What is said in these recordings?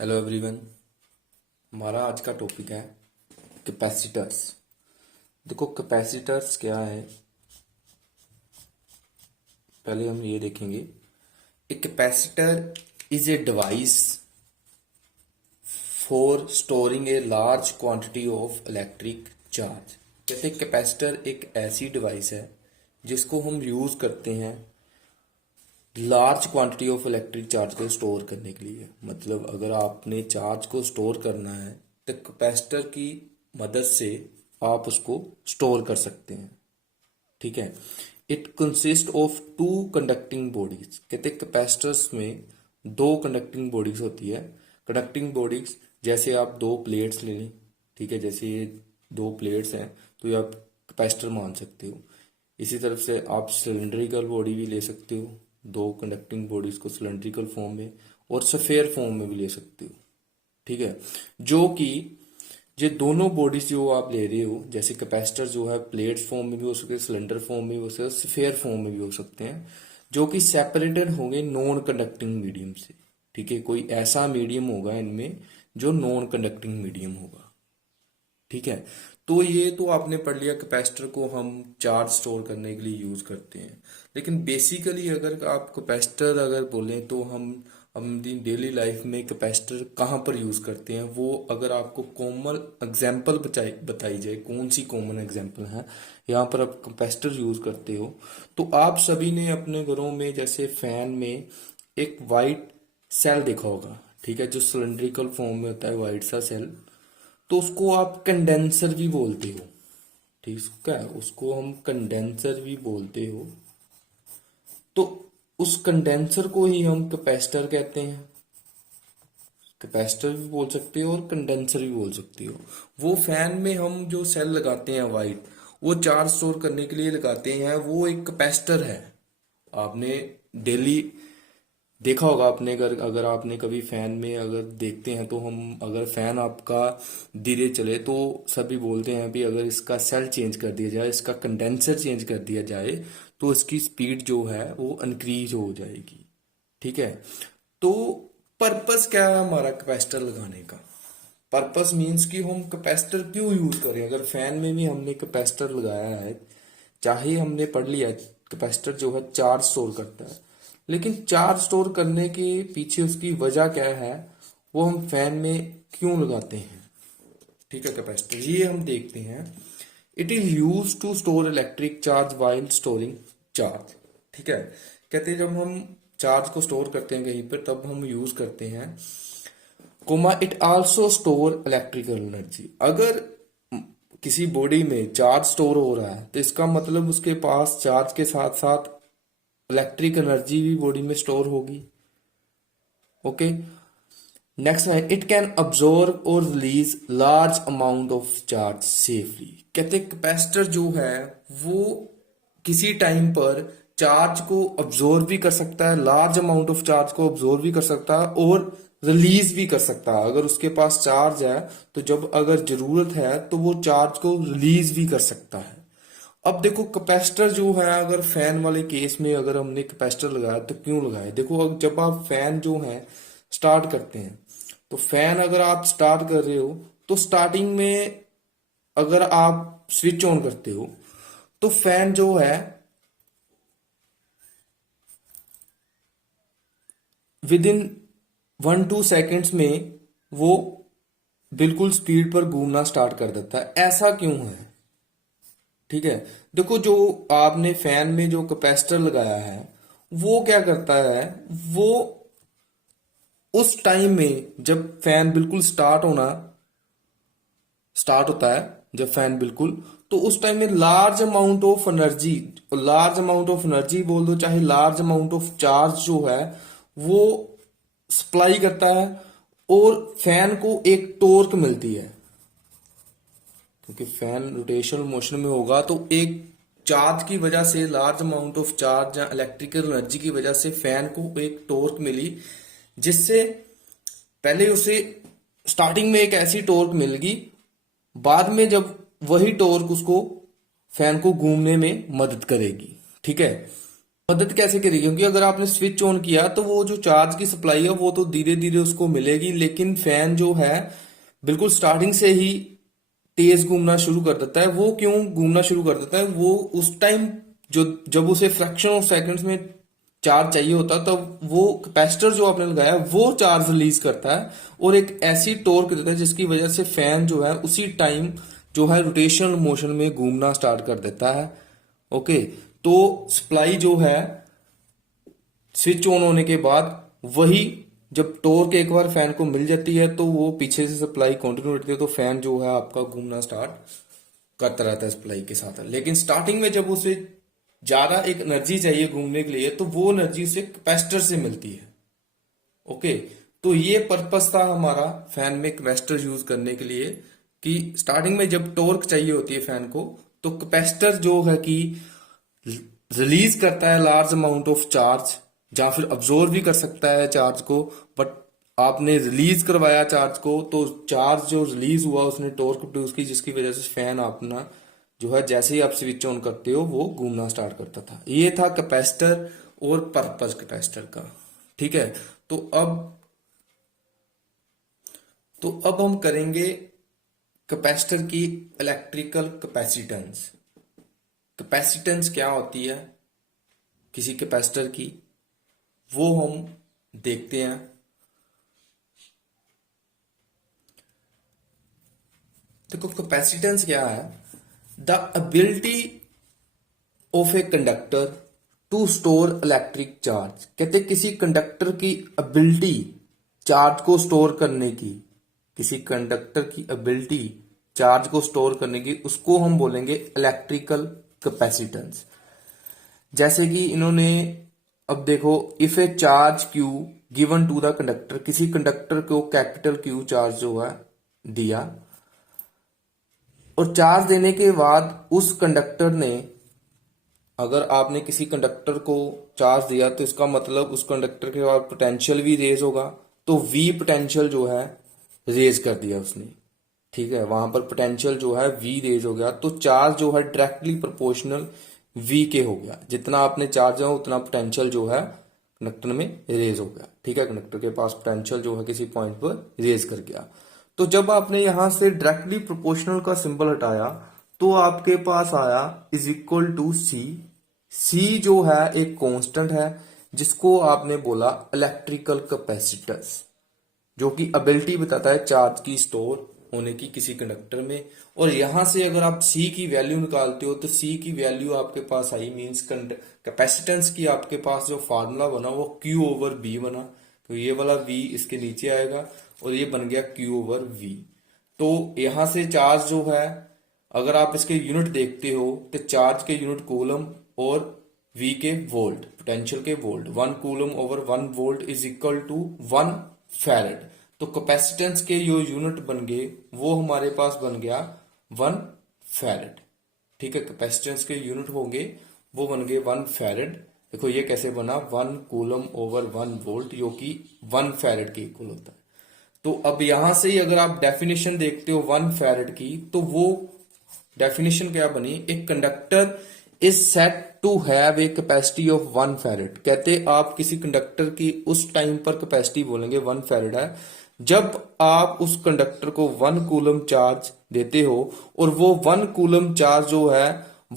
Hello everyone. हमारा आज का टॉपिक है कैपेसिटर्स। देखो कैपेसिटर्स क्या है, पहले हम ये देखेंगे। A capacitor is a device for storing a large quantity of electric charge. जैसे कैपेसिटर एक ऐसी डिवाइस है जिसको हम यूज करते हैं large quantity of electric charge को स्टोर करने के लिए। मतलब अगर आपने चार्ज को स्टोर करना है तो कैपेसिटर की मदद से आप उसको स्टोर कर सकते हैं। ठीक है। It consist of two conducting bodies. कहते हैं कैपेसिटर्स में दो कंडक्टिंग बॉडीज होती है। कंडक्टिंग बॉडीज जैसे आप दो प्लेट्स ले लें, ठीक है, जैसे ये दो प्लेट्स हैं तो ये आप कैपेसिटर मान सकते हो। इसी तरफ से आप सिलेंड्रिकल बॉडी भी ले सकते हो, दो कंडक्टिंग बॉडीज को सिलेंड्रिकल फॉर्म में और स्फेयर फॉर्म में भी ले सकते हो। ठीक है। जो कि ये दोनों बॉडीज जो आप ले रहे हो, जैसे कैपेसिटर जो है प्लेट्स फॉर्म में भी हो सकते हैं, सिलेंडर फॉर्म में भी हो सकते हैं, स्फेयर फॉर्म में भी हो सकते हैं, जो कि सेपरेटेड होंगे नॉन कंडक्टिंग मीडियम से। ठीक है। कोई ऐसा मीडियम होगा इनमें जो नॉन कंडक्टिंग मीडियम होगा। ठीक है। तो ये तो आपने पढ़ लिया, कैपेसिटर को हम चार्ज स्टोर करने के लिए यूज करते हैं। लेकिन बेसिकली अगर आप कैपेसिटर अगर बोलें तो हम अपनी डेली लाइफ में कैपेसिटर कहाँ पर यूज करते हैं, वो अगर आपको कॉमन एग्जांपल बताई जाए, कौन सी कॉमन एग्जांपल है यहाँ पर आप कैपेसिटर यूज करते हो, तो आप सभी ने अपने घरों में जैसे फैन में एक वाइट सेल देखा होगा। ठीक है। जो सिलेंड्रिकल फॉर्म में होता है वाइट सा सेल, तो उसको आप कंडेंसर भी बोलते हो। ठीक है। उसको हम कंडेंसर भी बोलते हो। तो उस कंडेंसर को ही हम कैपेसिटर कहते हैं। कैपेसिटर भी बोल सकते हो और कंडेंसर भी बोल सकते हो। वो फैन में हम जो सेल लगाते हैं वाइट, वो चार्ज स्टोर करने के लिए लगाते हैं, वो एक कैपेसिटर है। आपने डेली देखा होगा अपने घर, अगर आपने कभी फैन में अगर देखते हैं तो हम अगर फैन आपका धीरे चले तो सभी बोलते हैं भी अगर इसका सेल चेंज कर दिया जाए, इसका कंडेंसर चेंज कर दिया जाए तो इसकी स्पीड जो है वो इंक्रीज हो जाएगी। ठीक है। तो पर्पस क्या है हमारा कैपेसिटर लगाने का? पर्पस मीन्स कि हम कैपेसिटर क्यों यूज करें। अगर फैन में भी हमने कैपेसिटर लगाया है, चाहे हमने पढ़ लिया कैपेसिटर जो है चार्ज स्टोर करता है, लेकिन चार्ज स्टोर करने के पीछे उसकी वजह क्या है, वो हम फैन में क्यों लगाते हैं। ठीक है। कैपेसिटर ये हम देखते हैं। It is use to store electric charge while storing charge. ठीक है। कहते हैं जब हम चार्ज को स्टोर करते हैं कहीं पर तब हम यूज करते हैं। Comma it also store electrical energy. अगर किसी बॉडी में चार्ज स्टोर हो रहा है तो इसका मतलब उसके पास चार्ज के साथ साथ इलेक्ट्रिक एनर्जी भी बॉडी में स्टोर होगी। ओके। नेक्स्ट है इट कैन अब्जॉर्ब और release large amount of charge safely. कहते हैं कैपेसिटर जो है वो किसी टाइम पर चार्ज को अब्जॉर्ब भी कर सकता है, लार्ज अमाउंट ऑफ चार्ज को अब्जॉर्ब भी कर सकता है और रिलीज भी कर सकता है। अगर उसके पास चार्ज है तो जब अगर जरूरत है तो वो चार्ज को रिलीज भी कर सकता है। अब देखो कैपेसिटर जो है, अगर फैन वाले केस में अगर हमने कैपेसिटर लगाया तो क्यों लगाया, देखो अब जब आप फैन जो है स्टार्ट करते हैं तो फैन अगर आप स्टार्ट कर रहे हो तो स्टार्टिंग में अगर आप स्विच ऑन करते हो तो फैन जो है विद इन 1-2 सेकेंड्स में वो बिल्कुल स्पीड पर घूमना स्टार्ट कर देता है। ऐसा क्यों है? ठीक है। देखो जो आपने फैन में जो कैपेसिटर लगाया है वो क्या करता है, वो उस टाइम में जब फैन बिल्कुल स्टार्ट होता है, जब फैन बिल्कुल, तो उस टाइम में large amount of energy, large amount of energy बोल दो चाहे लार्ज अमाउंट ऑफ चार्ज जो है वो सप्लाई करता है और फैन को एक टॉर्क मिलती है। क्योंकि फैन रोटेशनल मोशन में होगा तो एक चार्ज की वजह से, लार्ज अमाउंट ऑफ चार्ज या इलेक्ट्रिकल एनर्जी की वजह से फैन को एक टॉर्क मिली, जिससे पहले उसे स्टार्टिंग में एक ऐसी टॉर्क मिलेगी, बाद में जब वही टॉर्क उसको फैन को घूमने में मदद करेगी। ठीक है। मदद कैसे करेगी, क्योंकि अगर आपने स्विच ऑन किया तो वो जो चार्ज की सप्लाई है वो तो धीरे धीरे उसको मिलेगी, लेकिन फैन जो है बिल्कुल स्टार्टिंग से ही तेज घूमना शुरू कर देता है। वो क्यों घूमना शुरू कर देता है, वो उस टाइम जो जब उसे फ्रैक्शन ऑफ सेकंड्स में चार्ज चाहिए होता है तब वो कैपेसिटर जो आपने लगाया है वो चार्ज रिलीज करता है और एक ऐसी टॉर्क देता है जिसकी वजह से फैन जो है उसी टाइम जो है रोटेशनल मोशन में घूमना स्टार्ट कर देता है। ओके, तो सप्लाई जो है स्विच ऑन होने के बाद वही जब टॉर्क एक बार फैन को मिल जाती है तो वो पीछे से सप्लाई कंटिन्यू रहती है, तो फैन जो है आपका घूमना स्टार्ट करता रहता है सप्लाई के साथ। लेकिन स्टार्टिंग में जब उसे ज्यादा एक एनर्जी चाहिए घूमने के लिए तो वो एनर्जी उसे कैपेसिटर से मिलती है। ओके, तो ये पर्पस था हमारा फैन में कैपेसिटर यूज करने के लिए कि स्टार्टिंग में जब टॉर्क चाहिए होती है फैन को तो कैपेसिटर जो है कि रिलीज करता है लार्ज अमाउंट ऑफ चार्ज, या फिर अब्जॉर्व भी कर सकता है चार्ज को, बट आपने रिलीज करवाया चार्ज को तो चार्ज जो रिलीज हुआ उसने टॉर्क प्रोड्यूस की, जिसकी वजह से फैन अपना जो है जैसे ही आप स्विच ऑन करते हो वो घूमना स्टार्ट करता था। ये था कैपेसिटर और पर्पस कैपेसिटर का। ठीक है, तो अब हम करेंगे कैपेसिटर की इलेक्ट्रिकल कैपेसिटेंस। कैपेसिटेंस क्या होती है किसी कैपेसिटर की वो हम देखते हैं। देखो कैपेसिटेंस क्या है, the ability of a conductor to store electric charge. कहते किसी कंडक्टर की एबिलिटी चार्ज को स्टोर करने की, किसी कंडक्टर की एबिलिटी चार्ज को स्टोर करने की, उसको हम बोलेंगे इलेक्ट्रिकल कैपेसिटेंस। जैसे कि इन्होंने अब देखो, if a charge Q given to the conductor, किसी कंडक्टर को कैपिटल क्यू चार्ज जो है दिया और चार्ज देने के बाद उस कंडक्टर ने, अगर आपने किसी कंडक्टर को चार्ज दिया तो इसका मतलब उस कंडक्टर के बाद पोटेंशियल भी रेज होगा, तो वी पोटेंशियल जो है रेज कर दिया उसने। ठीक है, वहां पर पोटेंशियल जो है वी रेज हो गया, तो चार्ज जो है डायरेक्टली प्रोपोर्शनल वी के हो गया। जितना आपने चार्ज दिया उतना पोटेंशियल जो है कंडक्टर में रेज हो गया। ठीक है, कंडक्टर के पास पोटेंशियल जो है किसी पॉइंट पर रेज कर गया। तो जब आपने यहां से डायरेक्टली प्रोपोर्शनल का सिंबल हटाया तो आपके पास आया इज इक्वल टू सी। सी जो है एक कांस्टेंट है जिसको आपने बोला इलेक्ट्रिकल कैपेसिटेंस, जो कि एबिलिटी बताता है चार्ज की स्टोर होने की किसी कंडक्टर में। और यहां से अगर आप सी की वैल्यू निकालते हो तो सी की वैल्यू आपके पास आई, मींस कैपेसिटेंस की आपके पास जो फार्मूला बना वो क्यू ओवर बी बना, तो ये वाला वी इसके नीचे आएगा और ये बन गया क्यू ओवर वी। तो यहां से चार्ज जो है अगर आप इसके यूनिट देखते हो तो चार्ज के यूनिट कूलम और वी के वोल्ट, पोटेंशियल के volt, 1 coulomb over 1 volt is equal to 1 farad. तो कैपेसिटेंस के जो यूनिट बन गए वो हमारे पास बन गया 1 फैरेड। ठीक है, कैपेसिटेंस के यूनिट होंगे वो बन गए 1 फैरेड। देखो ये कैसे बना, 1 कूलम ओवर 1 वोल्ट जो कि 1 फैरेड के इक्वल होता है। तो अब यहां से ही अगर आप डेफिनेशन देखते हो 1 फैरेड की तो वो डेफिनेशन क्या बनी, एक conductor is set to have a capacity of 1 farad. कहते आप किसी कंडक्टर की उस टाइम पर कैपेसिटी बोलेंगे 1 फैरेड है जब आप उस कंडक्टर को 1 कूलम चार्ज देते हो और वो 1 कूलम चार्ज जो है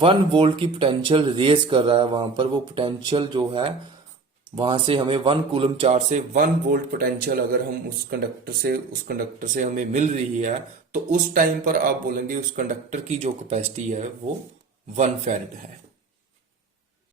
1 वोल्ट की पोटेंशियल रेज कर रहा है। वहां पर वो पोटेंशियल जो है वहां से हमें 1 कूलम चार्ज से 1 वोल्ट पोटेंशियल अगर हम उस कंडक्टर से हमें मिल रही है तो उस टाइम पर आप बोलेंगे उस कंडक्टर की जो कैपेसिटी है वो 1 फैरेड है।